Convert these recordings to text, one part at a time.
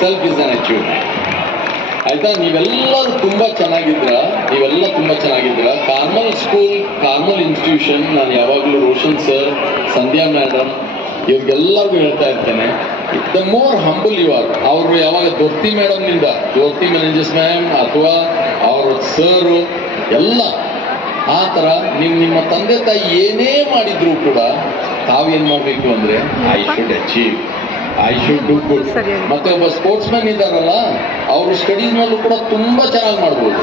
Self is an achievement. ಆಯ್ತಾ? ನೀವೆಲ್ಲರೂ ತುಂಬಾ ಚೆನ್ನಾಗಿದ್ರ, ಕಾರ್ಮಲ್ ಸ್ಕೂಲ್, ಕಾರ್ಮಲ್ ಇನ್ಸ್ಟಿಟ್ಯೂಷನ್, ನಾನು ಯಾವಾಗಲೂ ರೋಷನ್ ಸರ್, ಸಂಧ್ಯಾ ಮೇಡಮ್ ಇವ್ರಿಗೆಲ್ಲರಿಗೂ ಹೇಳ್ತಾ ಇರ್ತೇನೆ, the more humble you are. ಅವರು ಯಾವಾಗ ದೊರ್ತಿ ಮೇಡಮ್ನಿಂದ, ದೊರ್ತಿ ಮ್ಯಾನೇಜರ್ಸ್ ಮ್ಯಾಮ್ ಅಥವಾ ಅವ್ರ ಸರು ಎಲ್ಲ ಆ ಥರ ನಿಮ್ಮ ತಂದೆ ತಾಯಿ ಏನೇ ಮಾಡಿದ್ರು ಕೂಡ ತಾವೇನು ಮಾಡಬೇಕು ಅಂದರೆ I should achieve, I should do good. ಮತ್ತೆ ಒಬ್ಬ ಸ್ಪೋರ್ಟ್ಸ್ ಮ್ಯಾನ್ ಇದ್ದಾರಲ್ಲ, ಅವರು ಸ್ಟಡೀಸ್ನಲ್ಲೂ ಕೂಡ ತುಂಬ ಚೆನ್ನಾಗಿ ಮಾಡ್ಬೋದು.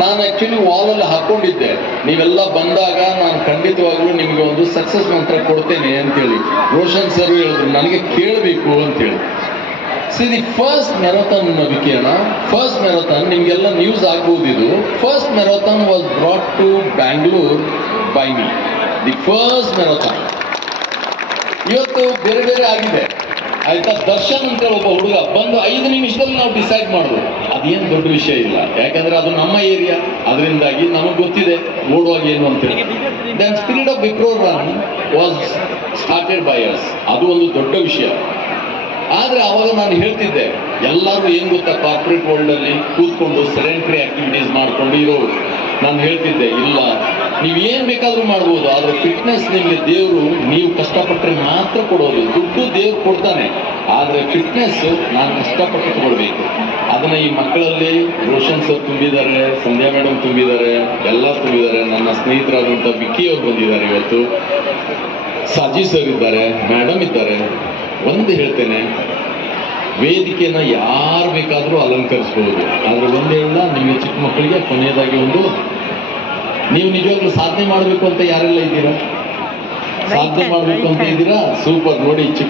ನಾನು ಆ್ಯಕ್ಚುಲಿ ವಾಲಲ್ಲಿ ಹಾಕ್ಕೊಂಡಿದ್ದೆ, ನೀವೆಲ್ಲ ಬಂದಾಗ ನಾನು ಖಂಡಿತವಾಗ್ಲೂ ನಿಮಗೆ ಒಂದು ಸಕ್ಸಸ್ ಮಂತ್ರ ಕೊಡ್ತೇನೆ ಅಂತೇಳಿ ರೋಷನ್ ಸರ್ ಹೇಳಿದ್ರು, ನನಗೆ ಕೇಳಬೇಕು ಅಂತೇಳಿ. ಸಿ ದಿ ಫಸ್ಟ್ ಮ್ಯಾರಥಾನ್ ವಿಕಿರಣ, ಫಸ್ಟ್ ಮ್ಯಾರಥಾನ್ ನಿಮಗೆಲ್ಲ ನ್ಯೂಸ್ ಆಗ್ಬೋದು. ಇದು first marathon was brought to Bangalore by me, the first marathon. ಇವತ್ತು ಬೇರೆ ಬೇರೆ ಆಗಿದೆ ಆಯ್ತಾ. ದರ್ಶನ್ ಅಂತ ಒಬ್ಬ ಹುಡುಗ ಬಂದು 5 ನಿಮಿಷದಲ್ಲಿ ನಾವು ಡಿಸೈಡ್ ಮಾಡೋದು, ಅದೇನು ದೊಡ್ಡ ವಿಷಯ ಇಲ್ಲ, ಯಾಕಂದ್ರೆ ಅದು ನಮ್ಮ ಏರಿಯಾ, ಅದರಿಂದಾಗಿ ನಮಗೆ ಗೊತ್ತಿದೆ ಓಡುವಾಗ ಏನು ಅಂತೇಳಿ. Then spirit of Wipro run was started by us, ಅದು ಒಂದು ದೊಡ್ಡ ವಿಷಯ. ಆದರೆ ಅವಾಗ ನಾನು ಹೇಳ್ತಿದ್ದೆ, ಎಲ್ಲರೂ ಏನು ಗೊತ್ತಾ, ಕಾರ್ಪೊರೇಟ್ ವರ್ಲ್ಡಲ್ಲಿ ಕೂತ್ಕೊಂಡು ಸೆಡೆಂಟ್ರಿ ಆಕ್ಟಿವಿಟೀಸ್ ಮಾಡಿಕೊಂಡು ಇರೋರು. ನಾನು ಹೇಳ್ತಿದ್ದೆ, ಇಲ್ಲ, ನೀವು ಏನು ಬೇಕಾದರೂ ಮಾಡ್ಬೋದು, ಆದರೆ ಫಿಟ್ನೆಸ್ ನಿಮಗೆ ದೇವರು, ನೀವು ಕಷ್ಟಪಟ್ಟರೆ ಮಾತ್ರ ಕೊಡೋದು. ದುಡ್ಡು ದೇವ್ರು ಕೊಡ್ತಾನೆ, ಆದರೆ ಫಿಟ್ನೆಸ್ ನಾನು ಕಷ್ಟಪಟ್ಟು ತಗೊಳ್ಬೇಕು. ಅದನ್ನು ಈ ಮಕ್ಕಳಲ್ಲಿ ರೋಷನ್ ಸರ್ ತುಂಬಿದ್ದಾರೆ, ಸಂಧ್ಯಾ ಮೇಡಮ್ ತುಂಬಿದ್ದಾರೆ, ಎಲ್ಲ ತುಂಬಿದ್ದಾರೆ. ನನ್ನ ಸ್ನೇಹಿತರಾದಂಥ ವಿಕ್ಕಿ ಅವ್ರು ಬಂದಿದ್ದಾರೆ, ಇವತ್ತು ಸಾಜಿ ಸರ್ ಇದ್ದಾರೆ, ಮೇಡಮ್ ಇದ್ದಾರೆ. ಒಂದು ಹೇಳ್ತೇನೆ, ವೇದಿಕೆನ ಯಾರು ಬೇಕಾದರೂ ಅಲಂಕರಿಸ್ಬೋದು, ಆದರೆ ಒಂದು ಹೇಳ, ನಿಮಗೆ ಚಿಕ್ಕ ಮಕ್ಕಳಿಗೆ ಕೊನೆಯದಾಗಿ ಒಂದು, ನೀವು ನಿಜವಾಗ್ಲೂ ಸಾಧನೆ ಮಾಡಬೇಕು ಅಂತ ಯಾರೆಲ್ಲ ಇದ್ದೀರಾ? ಸಾಧನೆ ಮಾಡಬೇಕು ಅಂತ ಇದ್ದೀರಾ? ಸೂಪರ್. ನೋಡಿ, ಚಿಕ್ಕ